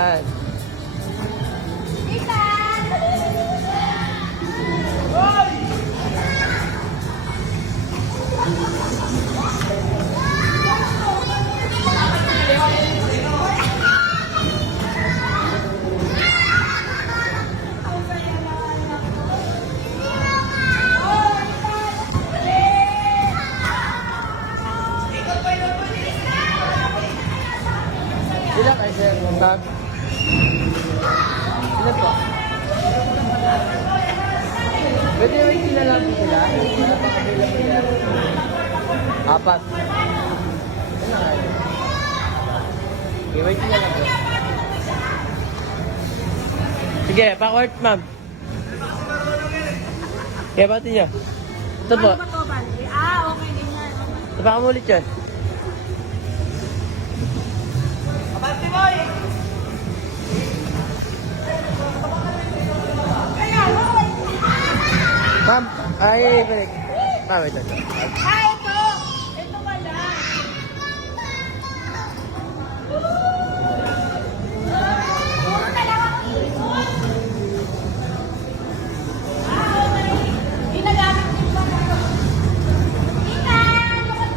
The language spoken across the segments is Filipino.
Yan. Sila kayo sir, ma'am. Sila po. Pwede wait sila lang po sila. Wala pa kabila po sila. Apat. Ano nga yun? Okay, wait sila lang po. Sige, pa-court ma'am. Kaya bati niya. Ito po. Ano ba to, Bante? Okay din yan. Tapakan mo ulit yan. Abante, boy! Ma'am, ay, balik. Ma'am, ito. Ito! Ito pala. Puro talaga ang ilikot. Okay. Ginagamit din ba na? Ethan! Look at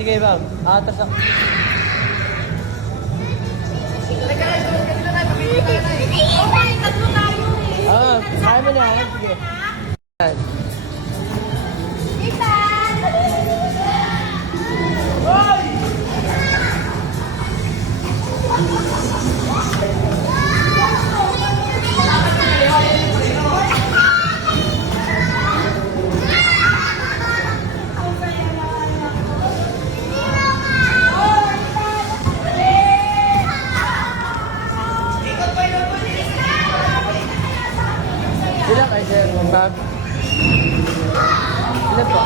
Sige, ma'am. Atas ako. tatlo tayo eh. Kaya mo na. Sige. Yan. Ethan! Sila kayo sir, ma'am. Sila po.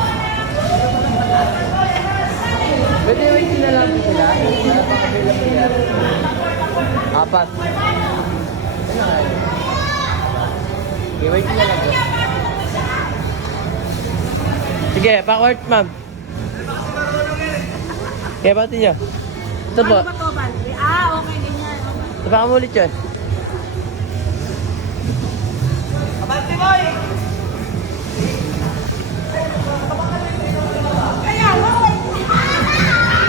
Pwede wait sila lang po sila. Wala pa kabila po sila. Apat. Ano nga yun? Okay, wait sila lang po. Sige, pa-court ma'am. Kaya bati niya. Ito po. Ano ba to, Bante? Okay din yan. Tapakan mo ulit yan. Abante, boy!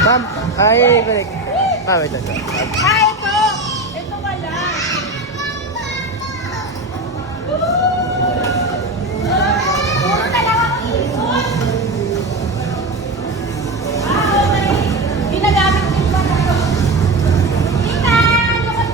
Ma'am, ay, balik. Ma'am, ito. Ito! Ito pala. Puro talaga ang ilikot. Okay. Ginagamit din ba na? Ethan! Look at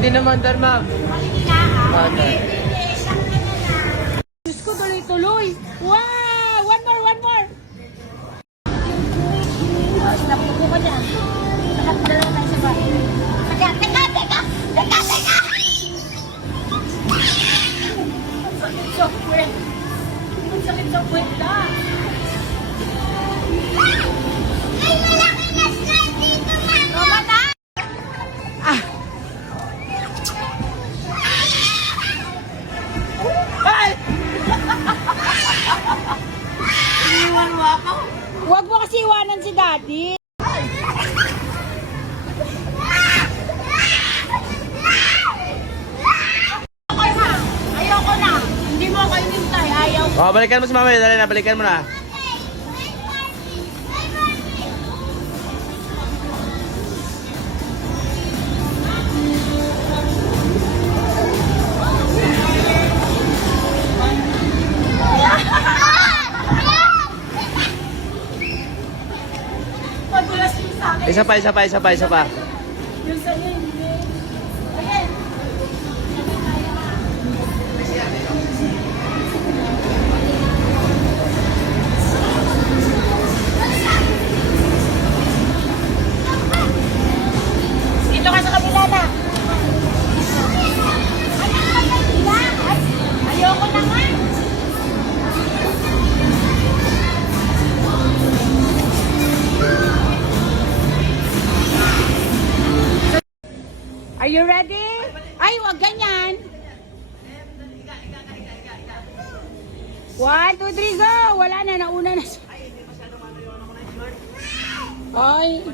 Pwede naman, Darma. Okay. Diyos ko, tuloy-tuloy. Wow! One more, one more. Snap ko ka dyan. Nakapagdala tayo sa bahay. Teka, teka, teka! Teka, teka! Ang sakit sa puwet. Ang sakit sa puwet lang. Ay, malaki na slide dito, mama! Mama na! Ah! Ay! Iniwan mo ako? Huwag mo kasi iwanan si Daddy. Ayoko na. Hindi mo ako inintay. Ayaw. Oh, balikan mo si mama. Dali na, balikan mo na. Madulas yung sa akin. Isa pa, isa pa, isa pa, isa pa. Yung sa'yo, hindi. Ayan. Dito ka sa kabila na. Ayoko na nga. Are you ready? Ay, wag ganyan. 1, 2, 3, go! Wala na, nauna na siya. Ay.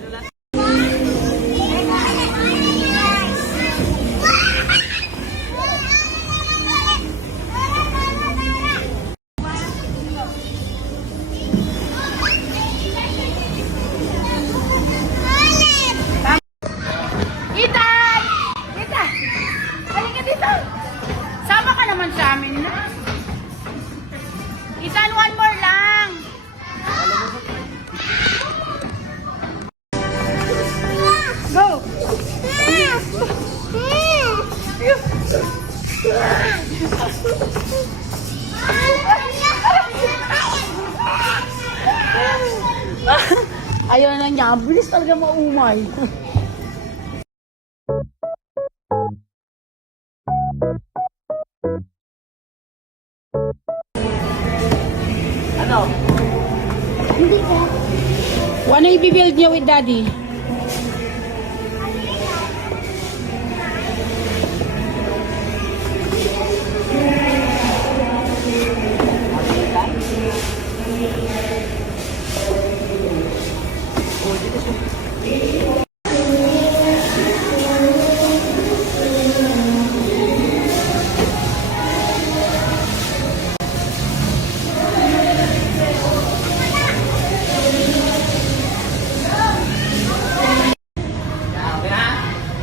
Ethan! Ethan! Halika dito! Sama ka naman sa amin na. Ethan, one more lang! Go! Ayaw na niya. Ang bilis talaga maumay. Ano? Hindi ka. Ano i-build niya with Daddy?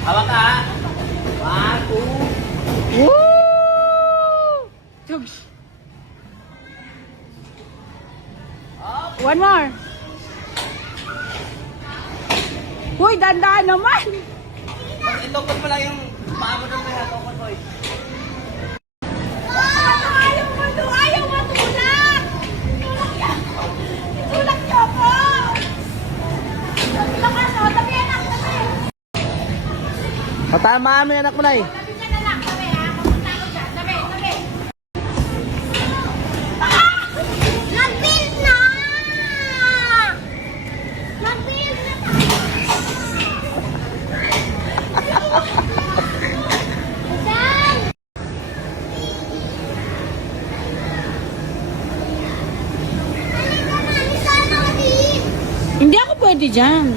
Hawak ka. 1, 2. Woo! Tugs. One more. Uy, dandaan naman. Itokot mo lang yung paa mo doon. Itokot mo. Ayaw mo to! Ayaw mo tulak! Tulak niyo ako! Lakas o! Tabi anak! Tabi! Patamaan mo yung anak mo na eh. Tabi ka na lang! Tabi ha! Pupunta ko siya! Tabi! Tabi! Ah! Nag-build na! Nag-build na! Saan? Hindi ako pwede dyan.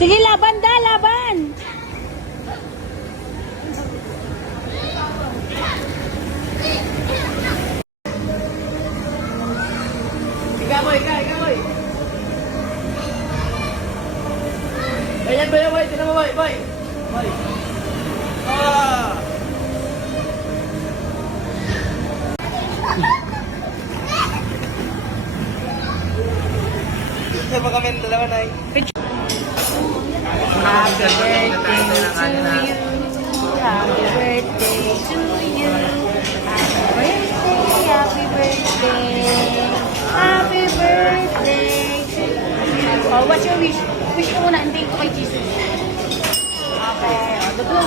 Sige, laban da, laban! boy, kaya, boy. Ayan, boy, tinan mo, boy. Boy. Ah! Ito pa kami ng dalawa, Nay. Happy birthday to you. Happy birthday to you. Happy birthday. Happy birthday to you. Oh, what's your wish? Wish ko muna, hindi ko kay Jesus. Okay. Oh, the blow.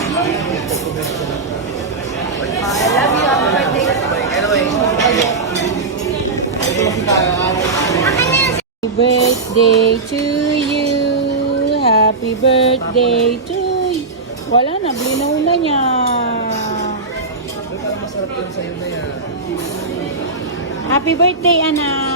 Oh, I love you. Happy birthday. Happy birthday to you. Happy birthday to you. Wala na, blinaw na niya. Parang masarap yun sa'yo na yan. Happy birthday, anak.